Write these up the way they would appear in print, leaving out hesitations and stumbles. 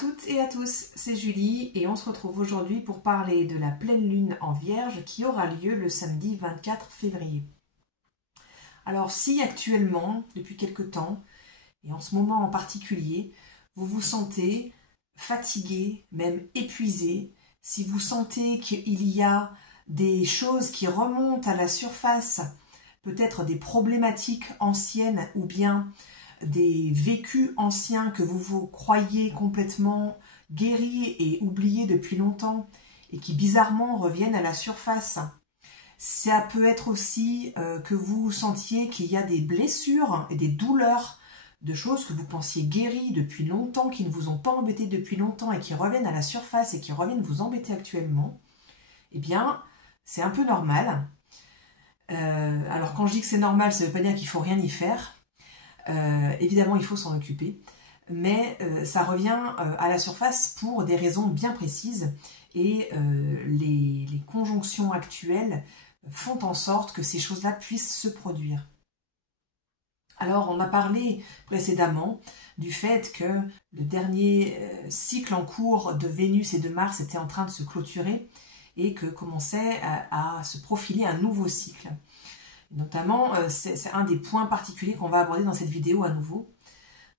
toutes et à tous, c'est Julie et on se retrouve aujourd'hui pour parler de la pleine lune en Vierge qui aura lieu le samedi 24 février. Alors si actuellement, depuis quelque temps, et en ce moment en particulier, vous vous sentez fatigué, même épuisé, si vous sentez qu'il y a des choses qui remontent à la surface, peut-être des problématiques anciennes ou bien des vécus anciens que vous croyez complètement guéris et oubliés depuis longtemps et qui bizarrement reviennent à la surface. Ça peut être aussi que vous sentiez qu'il y a des blessures et des douleurs de choses que vous pensiez guéries depuis longtemps, qui ne vous ont pas embêté depuis longtemps et qui reviennent à la surface et qui reviennent vous embêter actuellement. Eh bien, c'est un peu normal. Alors quand je dis que c'est normal, ça ne veut pas dire qu'il ne faut rien y faire. Évidemment, il faut s'en occuper, mais ça revient à la surface pour des raisons bien précises et les conjonctions actuelles font en sorte que ces choses-là puissent se produire. Alors, on a parlé précédemment du fait que le dernier cycle en cours de Vénus et de Mars était en train de se clôturer et que commençait à se profiler un nouveau cycle. Notamment, c'est un des points particuliers qu'on va aborder dans cette vidéo à nouveau.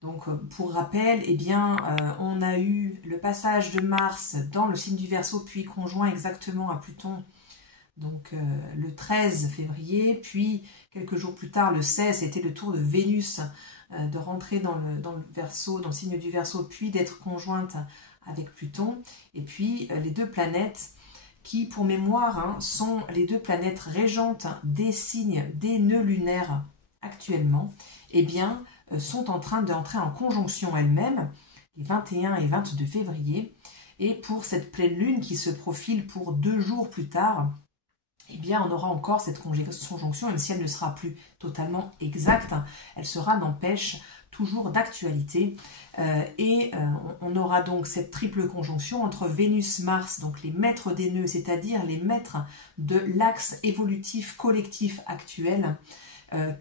Donc, pour rappel, eh bien, on a eu le passage de Mars dans le signe du Verseau, puis conjoint exactement à Pluton, donc le 13 février, puis quelques jours plus tard, le 16, c'était le tour de Vénus de rentrer dans le Verseau, dans le signe du Verseau, puis d'être conjointe avec Pluton, et puis les deux planètes qui, pour mémoire, sont les deux planètes régentes des signes, des nœuds lunaires actuellement, eh bien, sont en train d'entrer en conjonction elles-mêmes, les 21 et 22 février, et pour cette pleine lune qui se profile pour 2 jours plus tard, eh bien, on aura encore cette conjonction, même si elle ne sera plus totalement exacte, elle sera, n'empêche, toujours d'actualité, et on aura donc cette triple conjonction entre Vénus-Mars, donc les maîtres des nœuds, c'est-à-dire les maîtres de l'axe évolutif collectif actuel,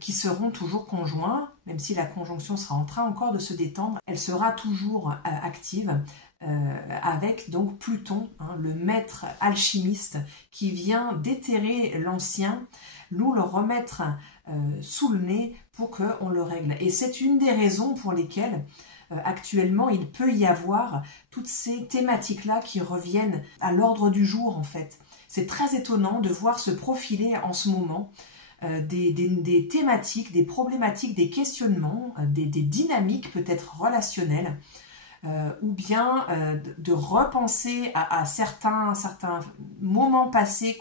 qui seront toujours conjoints, même si la conjonction sera en train encore de se détendre, elle sera toujours active, avec donc Pluton, le maître alchimiste, qui vient déterrer l'ancien, nous le remettre sous le nez pour qu'on le règle. Et c'est une des raisons pour lesquelles actuellement il peut y avoir toutes ces thématiques-là qui reviennent à l'ordre du jour en fait. C'est très étonnant de voir se profiler en ce moment des thématiques, des problématiques, des questionnements, des dynamiques peut-être relationnelles, ou bien de repenser à certains moments passés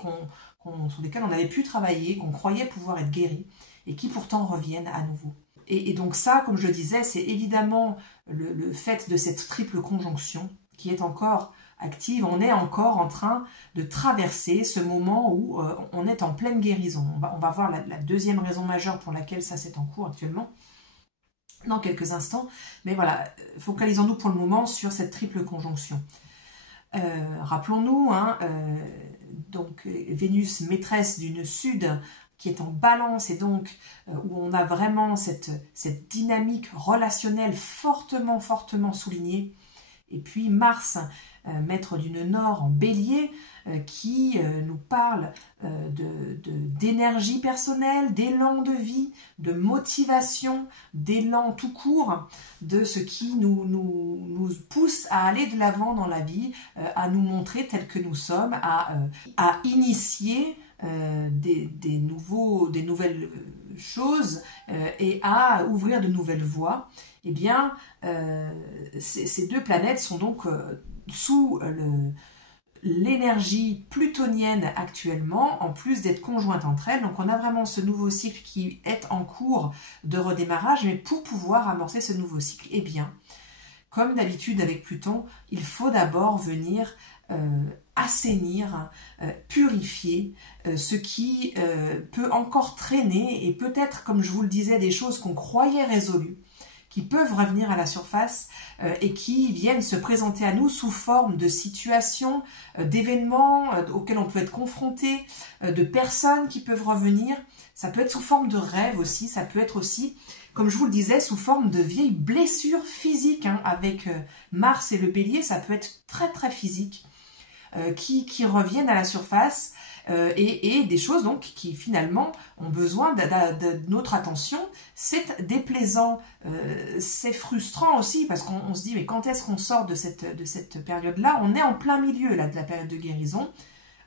sur lesquels on avait pu travailler, qu'on croyait pouvoir être guéri, et qui pourtant reviennent à nouveau. Et donc ça, comme je le disais, c'est évidemment le fait de cette triple conjonction qui est encore active. On est encore en train de traverser ce moment où on est en pleine guérison. On va voir la deuxième raison majeure pour laquelle ça c'est en cours actuellement dans quelques instants. Mais voilà, focalisons-nous pour le moment sur cette triple conjonction. Rappelons-nous, donc Vénus, maîtresse du nœud sud, qui est en balance et donc où on a vraiment cette dynamique relationnelle fortement soulignée. Et puis Mars, maître du nœud nord en bélier, qui nous parle d'énergie personnelle, d'élan de vie, de motivation, d'élan tout court, de ce qui nous pousse à aller de l'avant dans la vie, à nous montrer tels que nous sommes, à initier des nouvelles choses et à ouvrir de nouvelles voies. Eh bien, ces deux planètes sont donc sous l'énergie plutonienne actuellement, en plus d'être conjointes entre elles. Donc on a vraiment ce nouveau cycle qui est en cours de redémarrage, mais pour pouvoir amorcer ce nouveau cycle, eh bien, comme d'habitude avec Pluton, il faut d'abord venir assainir, purifier ce qui peut encore traîner et peut-être, comme je vous le disais, des choses qu'on croyait résolues, qui peuvent revenir à la surface et qui viennent se présenter à nous sous forme de situations, d'événements auxquels on peut être confronté, de personnes qui peuvent revenir. Ça peut être sous forme de rêve aussi, ça peut être aussi comme je vous le disais, sous forme de vieilles blessures physiques, hein, avec Mars et le Bélier, ça peut être très très physique, qui reviennent à la surface, et des choses donc qui finalement ont besoin de notre attention. C'est déplaisant, c'est frustrant aussi, parce qu'on se dit mais quand est-ce qu'on sort de cette période-là? On est en plein milieu là, de la période de guérison.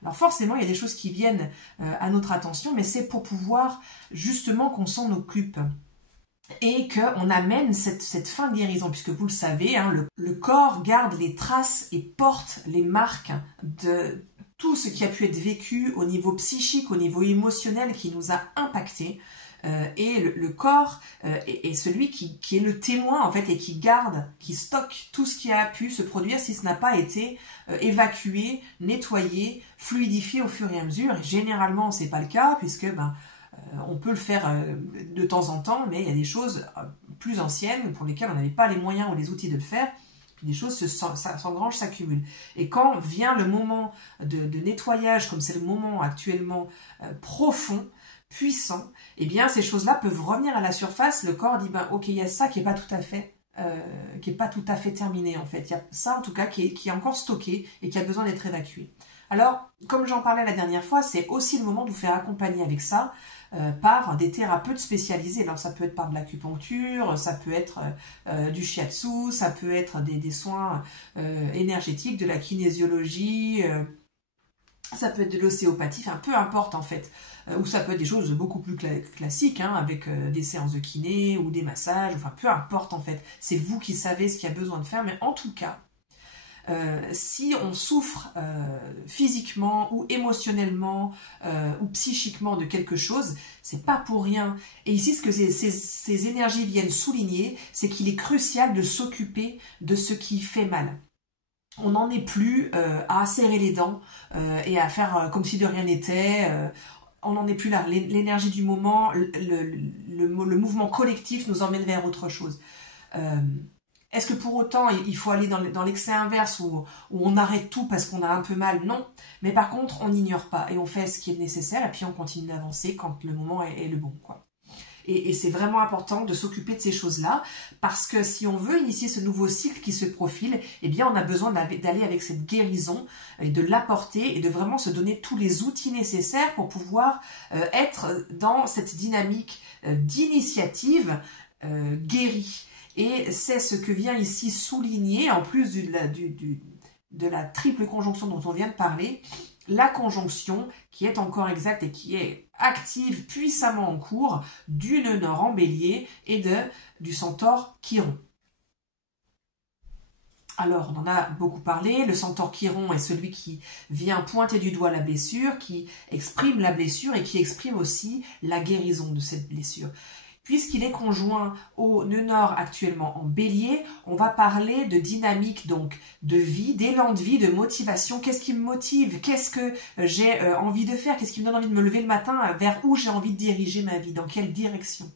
Alors forcément, il y a des choses qui viennent à notre attention, mais c'est pour pouvoir justement qu'on s'en occupe et qu'on amène cette fin de guérison, puisque vous le savez, hein, le corps garde les traces et porte les marques de tout ce qui a pu être vécu au niveau psychique, au niveau émotionnel, qui nous a impactés. Et le corps est celui qui est le témoin, en fait, et qui garde, qui stocke tout ce qui a pu se produire si ce n'a pas été évacué, nettoyé, fluidifié au fur et à mesure. Et généralement, c'est pas le cas, puisque on peut le faire de temps en temps, mais il y a des choses plus anciennes pour lesquelles on n'avait pas les moyens ou les outils de le faire. Puis des choses s'engrangent, s'accumulent. Et quand vient le moment de nettoyage, comme c'est le moment actuellement profond, puissant, eh bien ces choses-là peuvent revenir à la surface. Le corps dit ok, il y a ça qui n'est pas tout à fait terminé en fait. Il y a ça en tout cas qui est encore stocké et qui a besoin d'être évacué. Alors, comme j'en parlais la dernière fois, c'est aussi le moment de vous faire accompagner avec ça par des thérapeutes spécialisés. Alors ça peut être par de l'acupuncture, ça peut être du shiatsu, ça peut être des soins énergétiques, de la kinésiologie, ça peut être de l'ostéopathie, enfin peu importe en fait. Ou ça peut être des choses beaucoup plus classiques, hein, avec des séances de kiné ou des massages, enfin peu importe en fait. C'est vous qui savez ce qu'il y a besoin de faire, mais en tout cas, si on souffre physiquement ou émotionnellement ou psychiquement de quelque chose, c'est pas pour rien. Et ici, ce que ces énergies viennent souligner, c'est qu'il est crucial de s'occuper de ce qui fait mal. On n'en est plus à serrer les dents et à faire comme si de rien n'était. On n'en est plus là. L'énergie du moment, le mouvement collectif nous emmène vers autre chose. Est-ce que pour autant, il faut aller dans l'excès inverse où on arrête tout parce qu'on a un peu mal? Non. Mais par contre, on n'ignore pas et on fait ce qui est nécessaire et puis on continue d'avancer quand le moment est le bon, quoi. Et c'est vraiment important de s'occuper de ces choses-là parce que si on veut initier ce nouveau cycle qui se profile, eh bien on a besoin d'aller avec cette guérison et de l'apporter et de vraiment se donner tous les outils nécessaires pour pouvoir être dans cette dynamique d'initiative guérie. Et c'est ce que vient ici souligner, en plus de la triple conjonction dont on vient de parler, la conjonction qui est encore exacte et qui est active puissamment en cours du nœud nord en bélier et du centaure Chiron. Alors, on en a beaucoup parlé, le centaure Chiron est celui qui vient pointer du doigt la blessure, qui exprime la blessure et qui exprime aussi la guérison de cette blessure. Puisqu'il est conjoint au nœud nord actuellement en bélier, on va parler de dynamique, donc de vie, d'élan de vie, de motivation. Qu'est-ce qui me motive? Qu'est-ce que j'ai envie de faire? Qu'est-ce qui me donne envie de me lever le matin? Vers où j'ai envie de diriger ma vie? Dans quelle direction?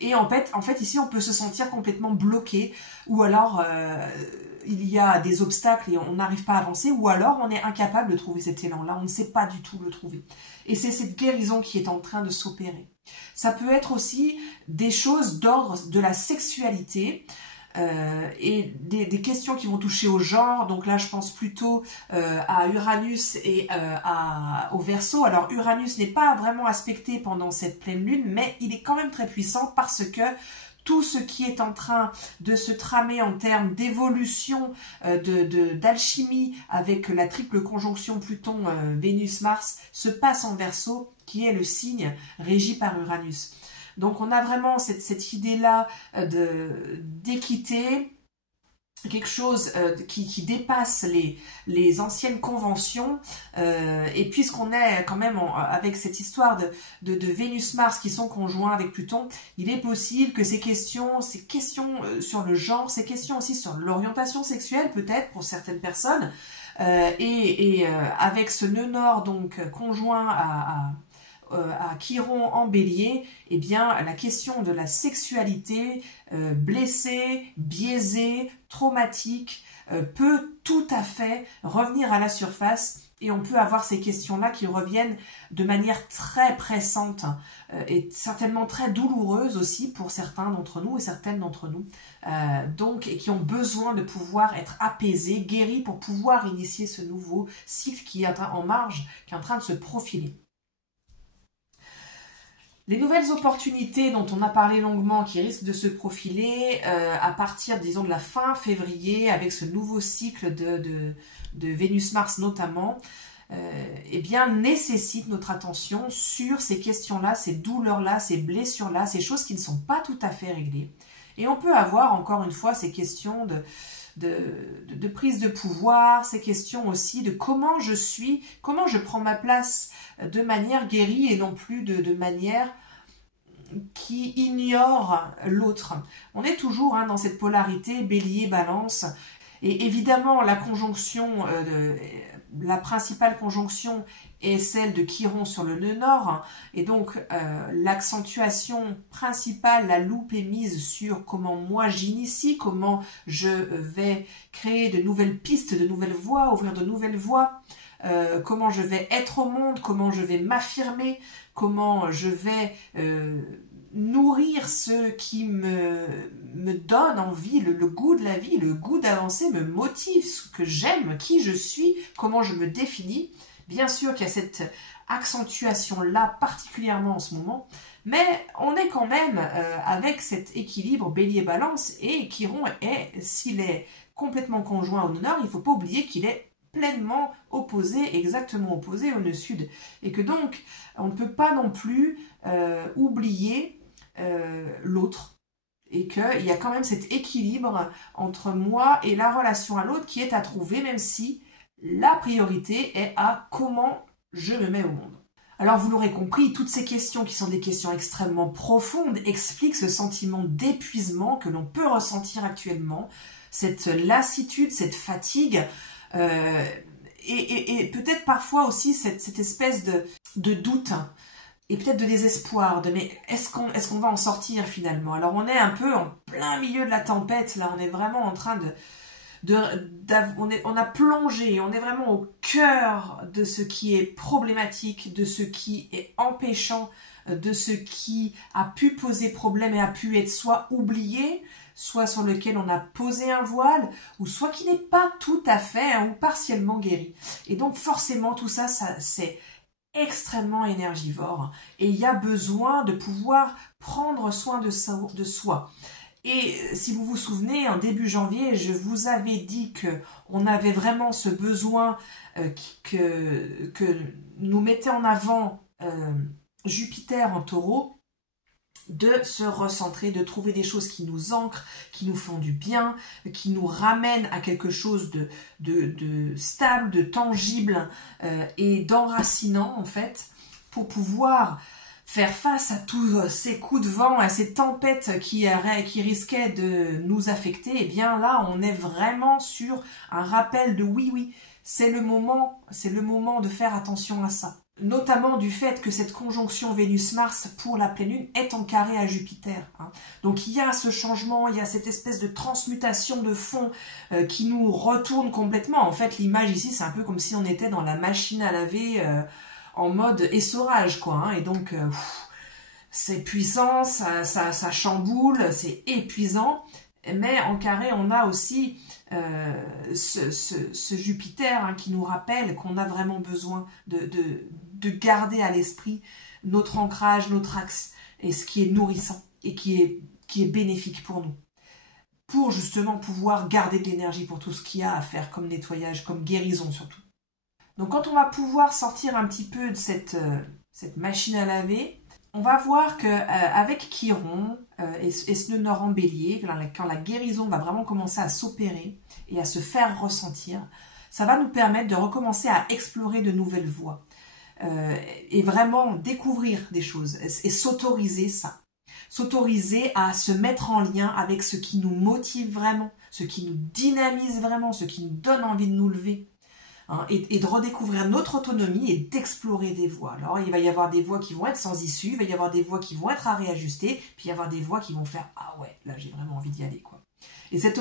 Et en fait, ici, on peut se sentir complètement bloqué, ou alors il y a des obstacles et on n'arrive pas à avancer, ou alors on est incapable de trouver cet élan-là, on ne sait pas du tout le trouver. Et c'est cette guérison qui est en train de s'opérer. Ça peut être aussi des choses d'ordre de la sexualité et des questions qui vont toucher au genre. Donc là, je pense plutôt à Uranus et au Verseau. Alors Uranus n'est pas vraiment aspecté pendant cette pleine lune, mais il est quand même très puissant parce que tout ce qui est en train de se tramer en termes d'évolution, d'alchimie avec la triple conjonction Pluton-Vénus-Mars se passe en Verseau, qui est le signe régi par Uranus. Donc on a vraiment cette idée-là d'équité, quelque chose qui dépasse les anciennes conventions, et puisqu'on est quand même avec cette histoire de Vénus-Mars qui sont conjoints avec Pluton, il est possible que ces questions sur le genre, ces questions aussi sur l'orientation sexuelle peut-être pour certaines personnes, avec ce nœud nord donc conjoint à Chiron en bélier, eh bien la question de la sexualité blessée, biaisée, traumatique peut tout à fait revenir à la surface Et on peut avoir ces questions-là qui reviennent de manière très pressante et certainement très douloureuse aussi pour certains d'entre nous et certaines d'entre nous. Donc, et qui ont besoin de pouvoir être apaisés, guéris pour pouvoir initier ce nouveau cycle qui est en marge, qui est en train de se profiler. Les nouvelles opportunités dont on a parlé longuement qui risquent de se profiler à partir, disons, de la fin février avec ce nouveau cycle de Vénus-Mars notamment, eh bien, nécessitent notre attention sur ces questions-là, ces douleurs-là, ces blessures-là, ces choses qui ne sont pas tout à fait réglées. Et on peut avoir, encore une fois, ces questions de prise de pouvoir, ces questions aussi de comment je suis, comment je prends ma place de manière guérie et non plus de manière qui ignore l'autre. On est toujours dans cette polarité bélier-balance. Et évidemment, la conjonction, la principale conjonction est celle de Chiron sur le nœud nord. Et donc, l'accentuation principale, la loupe est mise sur comment moi j'initie, comment je vais créer de nouvelles pistes, de nouvelles voies, ouvrir de nouvelles voies. Comment je vais être au monde, comment je vais m'affirmer, comment je vais nourrir ce qui me donne envie, le goût de la vie, le goût d'avancer, me motive, ce que j'aime, qui je suis, comment je me définis. Bien sûr qu'il y a cette accentuation-là, particulièrement en ce moment, mais on est quand même avec cet équilibre bélier-balance, et Chiron s'il est complètement conjoint au nœud nord, il ne faut pas oublier qu'il est pleinement opposé, exactement opposé au nœud sud. Et que donc, on ne peut pas non plus oublier l'autre. Et qu'il y a quand même cet équilibre entre moi et la relation à l'autre qui est à trouver, même si la priorité est à comment je me mets au monde. Alors vous l'aurez compris, toutes ces questions qui sont des questions extrêmement profondes expliquent ce sentiment d'épuisement que l'on peut ressentir actuellement, cette lassitude, cette fatigue, et peut-être parfois aussi cette espèce de doute et peut-être de désespoir, mais est-ce qu'on va en sortir finalement? Alors on est un peu en plein milieu de la tempête, là on est vraiment en train on a plongé, on est vraiment au cœur de ce qui est problématique, de ce qui est empêchant, de ce qui a pu poser problème et a pu être soit oublié, soit sur lequel on a posé un voile, ou soit qui n'est pas tout à fait ou partiellement guéri. Et donc forcément tout ça c'est extrêmement énergivore, et il y a besoin de pouvoir prendre soin de soi. Et si vous vous souvenez, en début janvier, je vous avais dit qu'on avait vraiment ce besoin que nous mettait en avant Jupiter en Taureau, de se recentrer, de trouver des choses qui nous ancrent, qui nous font du bien, qui nous ramènent à quelque chose de stable, de tangible et d'enracinant en fait, pour pouvoir faire face à tous ces coups de vent, à ces tempêtes qui risquaient de nous affecter. Et bien là, on est vraiment sur un rappel de oui, c'est le moment de faire attention à ça. Notamment du fait que cette conjonction Vénus-Mars pour la pleine lune est en carré à Jupiter. Donc il y a ce changement, il y a cette espèce de transmutation de fond qui nous retourne complètement. En fait, l'image ici, c'est un peu comme si on était dans la machine à laver en mode essorage, quoi. Et donc, c'est puissant, ça chamboule, c'est épuisant. Mais en carré, on a aussi ce Jupiter qui nous rappelle qu'on a vraiment besoin de garder à l'esprit notre ancrage, notre axe, et ce qui est nourrissant et qui est bénéfique pour nous. Pour justement pouvoir garder de l'énergie pour tout ce qu'il y a à faire comme nettoyage, comme guérison surtout. Donc quand on va pouvoir sortir un petit peu de cette machine à laver, on va voir qu'avec Chiron et ce nœud nord en bélier, quand la guérison va vraiment commencer à s'opérer et à se faire ressentir, ça va nous permettre de recommencer à explorer de nouvelles voies et vraiment découvrir des choses et s'autoriser ça. S'autoriser à se mettre en lien avec ce qui nous motive vraiment, ce qui nous dynamise vraiment, ce qui nous donne envie de nous lever. Et de redécouvrir notre autonomie et d'explorer des voies. Alors il va y avoir des voies qui vont être sans issue, il va y avoir des voies qui vont être à réajuster, puis il va y avoir des voies qui vont faire « Ah ouais, là j'ai vraiment envie d'y aller. » quoi. Et cette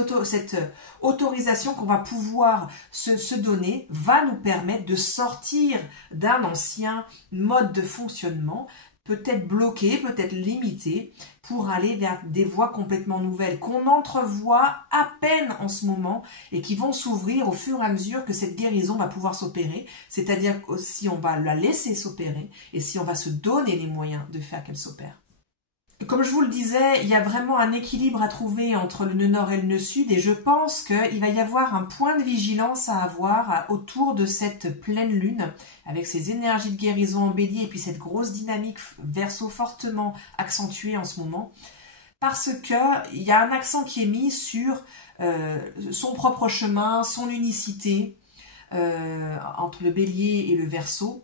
autorisation qu'on va pouvoir se donner va nous permettre de sortir d'un ancien mode de fonctionnement, peut-être bloqué, peut-être limité, pour aller vers des voies complètement nouvelles qu'on entrevoit à peine en ce moment et qui vont s'ouvrir au fur et à mesure que cette guérison va pouvoir s'opérer, c'est-à-dire si on va la laisser s'opérer et si on va se donner les moyens de faire qu'elle s'opère. Comme je vous le disais, il y a vraiment un équilibre à trouver entre le nœud nord et le nœud sud et je pense qu'il va y avoir un point de vigilance à avoir autour de cette pleine lune avec ces énergies de guérison en bélier et puis cette grosse dynamique verso fortement accentuée en ce moment parce qu'il y a un accent qui est mis sur son propre chemin, son unicité entre le bélier et le verseau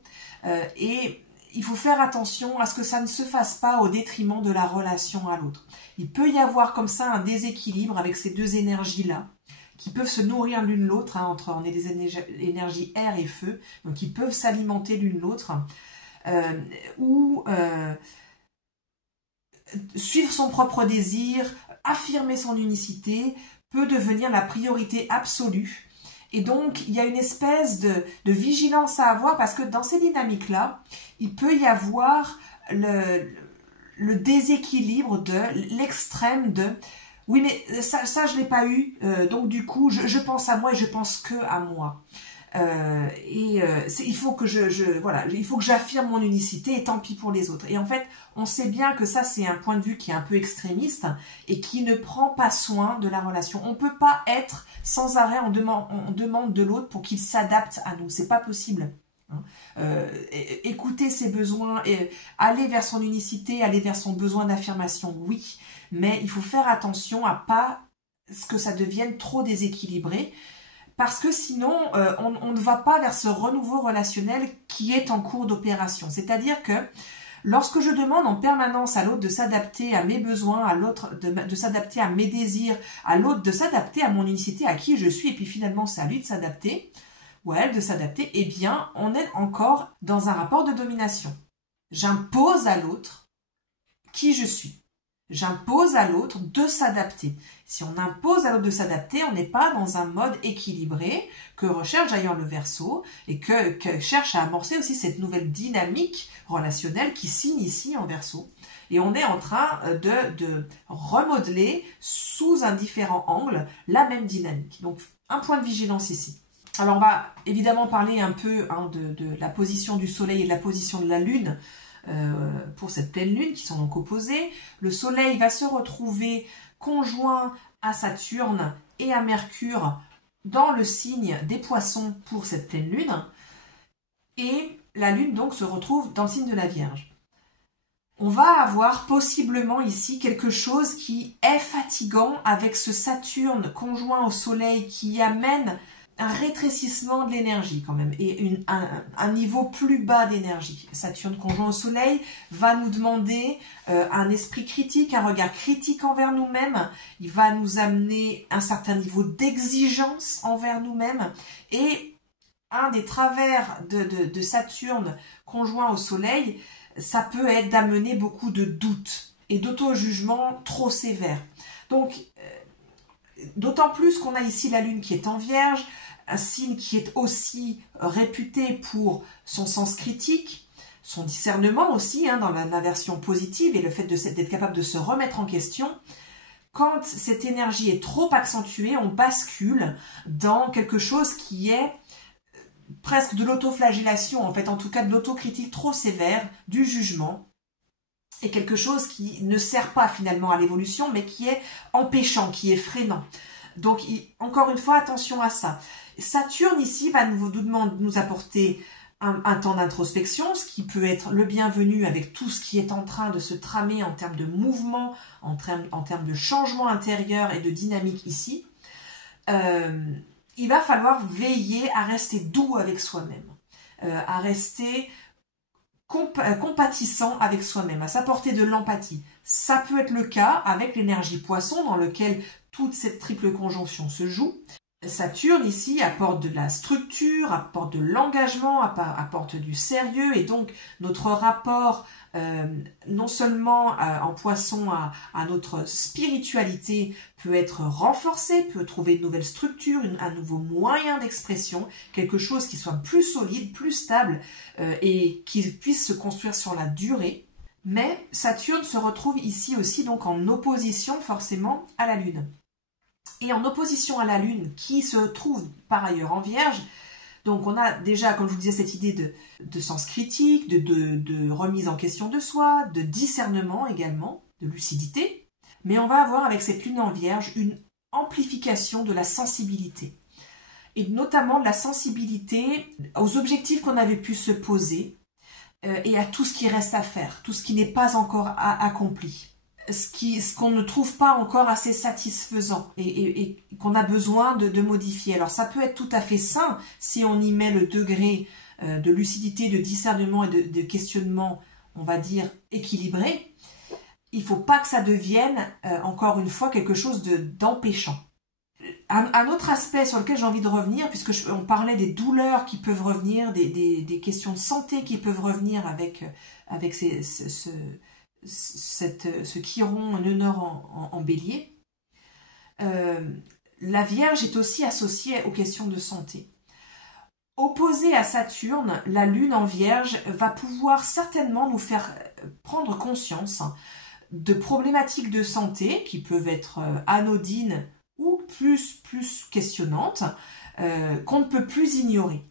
et il faut faire attention à ce que ça ne se fasse pas au détriment de la relation à l'autre. Il peut y avoir comme ça un déséquilibre avec ces deux énergies-là, qui peuvent se nourrir l'une l'autre, on est des énergies air et feu, donc ils peuvent s'alimenter l'une l'autre, ou suivre son propre désir, affirmer son unicité, peut devenir la priorité absolue. Et donc, il y a une espèce de vigilance à avoir parce que dans ces dynamiques-là, il peut y avoir le déséquilibre de l'extrême de « oui, mais ça je ne l'ai pas eu, donc du coup, je pense à moi et je pense que à moi. » il faut que il faut que j'affirme mon unicité et tant pis pour les autres. Et en fait, on sait bien que ça, c'est un point de vue qui est un peu extrémiste et qui ne prend pas soin de la relation. On ne peut pas être sans arrêt en demande de l'autre pour qu'il s'adapte à nous. C'est pas possible. Écouter ses besoins, aller vers son unicité, aller vers son besoin d'affirmation, oui. Mais il faut faire attention à pas ce que ça devienne trop déséquilibré. Parce que sinon, on ne va pas vers ce renouveau relationnel qui est en cours d'opération. C'est-à-dire que lorsque je demande en permanence à l'autre de s'adapter à mes besoins, à l'autre de s'adapter à mes désirs, à l'autre de s'adapter à mon unicité, à qui je suis, et puis finalement c'est à lui de s'adapter, ou à elle de s'adapter, eh bien, on est encore dans un rapport de domination. J'impose à l'autre qui je suis. J'impose à l'autre de s'adapter. Si on impose à l'autre de s'adapter, on n'est pas dans un mode équilibré que recherche d'ailleurs le Verseau et que cherche à amorcer aussi cette nouvelle dynamique relationnelle qui s'initie en Verseau. Et on est en train de remodeler sous un différent angle la même dynamique. Donc, un point de vigilance ici. Alors, on va évidemment parler un peu de la position du Soleil et de la position de la Lune pour cette pleine lune qui sont donc opposées. Le Soleil va se retrouver conjoint à Saturne et à Mercure dans le signe des Poissons pour cette pleine lune. Et la Lune donc se retrouve dans le signe de la Vierge. On va avoir possiblement ici quelque chose qui est fatigant avec ce Saturne conjoint au Soleil qui amène un rétrécissement de l'énergie quand même et un niveau plus bas d'énergie. Saturne conjoint au Soleil va nous demander un esprit critique, un regard critique envers nous-mêmes. Il va nous amener un certain niveau d'exigence envers nous-mêmes. Et un des travers de Saturne conjoint au Soleil, ça peut être d'amener beaucoup de doutes et d'auto-jugement trop sévère. Donc, d'autant plus qu'on a ici la Lune qui est en Vierge, un signe qui est aussi réputé pour son sens critique, son discernement aussi, dans la version positive et le fait d'être capable de se remettre en question. Quand cette énergie est trop accentuée, on bascule dans quelque chose qui est presque de l'autoflagellation, en fait, en tout cas de l'autocritique trop sévère, du jugement, et quelque chose qui ne sert pas finalement à l'évolution, mais qui est empêchant, qui est freinant. Donc, encore une fois, attention à ça. Saturne, ici, va nous apporter un temps d'introspection, ce qui peut être le bienvenu avec tout ce qui est en train de se tramer en termes de mouvement, en termes de changement intérieur et de dynamique ici. Il va falloir veiller à rester doux avec soi-même, à rester compatissant avec soi-même, à s'apporter de l'empathie. Ça peut être le cas avec l'énergie Poisson dans lequel toute cette triple conjonction se joue. Saturne ici apporte de la structure, apporte de l'engagement, apporte du sérieux, et donc notre rapport non seulement en Poisson à notre spiritualité peut être renforcé, peut trouver une nouvelle structure, un nouveau moyen d'expression, quelque chose qui soit plus solide, plus stable et qui puisse se construire sur la durée. Mais Saturne se retrouve ici aussi donc en opposition forcément à la Lune. Et en opposition à la Lune, qui se trouve par ailleurs en Vierge, donc on a déjà, comme je vous disais, cette idée de sens critique, de remise en question de soi, de discernement également, de lucidité. Mais on va avoir avec cette Lune en Vierge une amplification de la sensibilité. Et notamment de la sensibilité aux objectifs qu'on avait pu se poser et à tout ce qui reste à faire, tout ce qui n'est pas encore accompli. Ce qu'on ne trouve pas encore assez satisfaisant et qu'on a besoin de modifier. Alors ça peut être tout à fait sain si on y met le degré de lucidité, de discernement et de questionnement, on va dire, équilibré. Il ne faut pas que ça devienne, encore une fois, quelque chose d'empêchant. Un autre aspect sur lequel j'ai envie de revenir, puisque on parlait des douleurs qui peuvent revenir, des questions de santé qui peuvent revenir avec ce chiron nœud nord en bélier, la Vierge est aussi associée aux questions de santé. Opposée à Saturne, la Lune en Vierge va pouvoir certainement nous faire prendre conscience de problématiques de santé qui peuvent être anodines ou plus questionnantes, qu'on ne peut plus ignorer.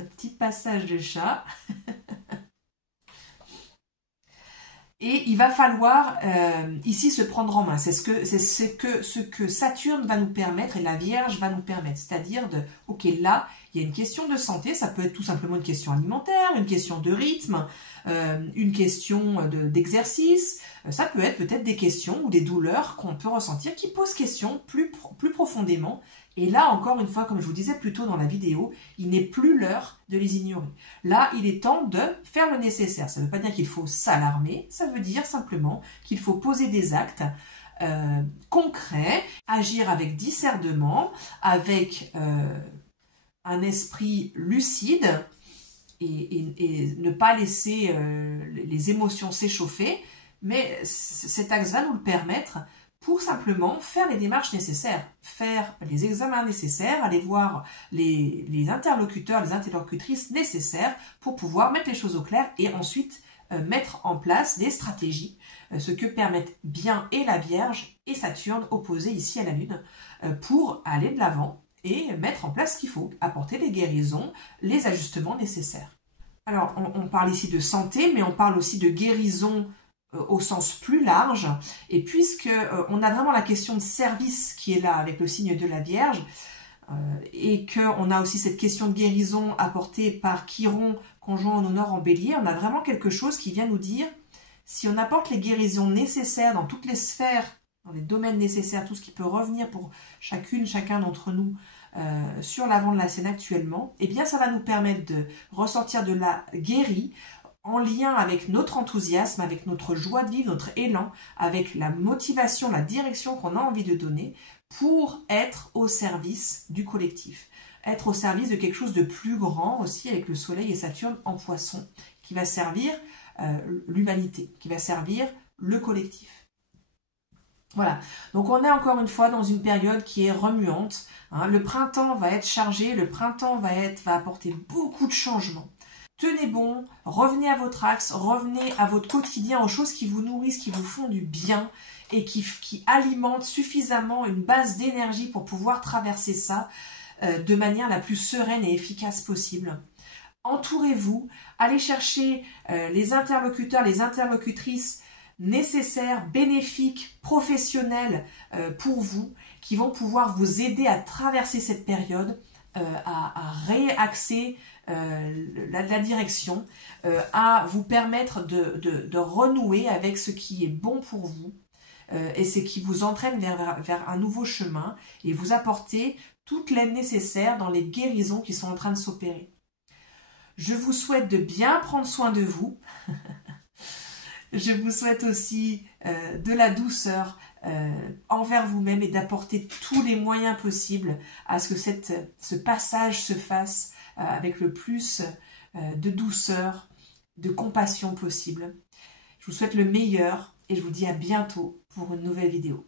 Un petit passage de chat. Et il va falloir ici se prendre en main. C'est ce que Saturne va nous permettre et la Vierge va nous permettre. C'est-à-dire ok, là, il y a une question de santé, ça peut être tout simplement une question alimentaire, une question de rythme, une question d'exercice. Ça peut être peut-être des questions ou des douleurs qu'on peut ressentir qui posent question plus profondément. Et là, encore une fois, comme je vous disais plus tôt dans la vidéo, il n'est plus l'heure de les ignorer. Là, il est temps de faire le nécessaire. Ça ne veut pas dire qu'il faut s'alarmer, ça veut dire simplement qu'il faut poser des actes concrets, agir avec discernement, avec un esprit lucide et ne pas laisser les émotions s'échauffer. Mais cet axe va nous le permettre pour simplement faire les démarches nécessaires, faire les examens nécessaires, aller voir les interlocuteurs, les interlocutrices nécessaires pour pouvoir mettre les choses au clair et ensuite mettre en place des stratégies, ce que permettent bien et la Vierge et Saturne opposés ici à la Lune, pour aller de l'avant et mettre en place ce qu'il faut, apporter les guérisons, les ajustements nécessaires. Alors, on parle ici de santé, mais on parle aussi de guérison au sens plus large, et puisque on a vraiment la question de service qui est là avec le signe de la Vierge, et qu'on a aussi cette question de guérison apportée par Chiron conjoint au nord en bélier, on a vraiment quelque chose qui vient nous dire, si on apporte les guérisons nécessaires dans toutes les sphères, dans les domaines nécessaires, tout ce qui peut revenir pour chacun d'entre nous sur l'avant de la scène actuellement, eh bien ça va nous permettre de ressortir de la guérie, en lien avec notre enthousiasme, avec notre joie de vivre, notre élan, avec la motivation, la direction qu'on a envie de donner pour être au service du collectif. Être au service de quelque chose de plus grand aussi avec le Soleil et Saturne en Poisson, qui va servir l'humanité, qui va servir le collectif. Voilà, donc on est encore une fois dans une période qui est remuante. Hein. Le printemps va être chargé, le printemps va apporter beaucoup de changements. Tenez bon, revenez à votre axe, revenez à votre quotidien, aux choses qui vous nourrissent, qui vous font du bien et qui alimentent suffisamment une base d'énergie pour pouvoir traverser ça de manière la plus sereine et efficace possible. Entourez-vous, allez chercher les interlocuteurs, les interlocutrices nécessaires, bénéfiques, professionnels pour vous, qui vont pouvoir vous aider à traverser cette période, à réaxer la direction, à vous permettre de renouer avec ce qui est bon pour vous et ce qui vous entraîne vers un nouveau chemin et vous apporter toute l'aide nécessaire dans les guérisons qui sont en train de s'opérer. Je vous souhaite de bien prendre soin de vous. Je vous souhaite aussi de la douceur, envers vous-même et d'apporter tous les moyens possibles à ce que ce passage se fasse avec le plus de douceur, de compassion possible. Je vous souhaite le meilleur et je vous dis à bientôt pour une nouvelle vidéo.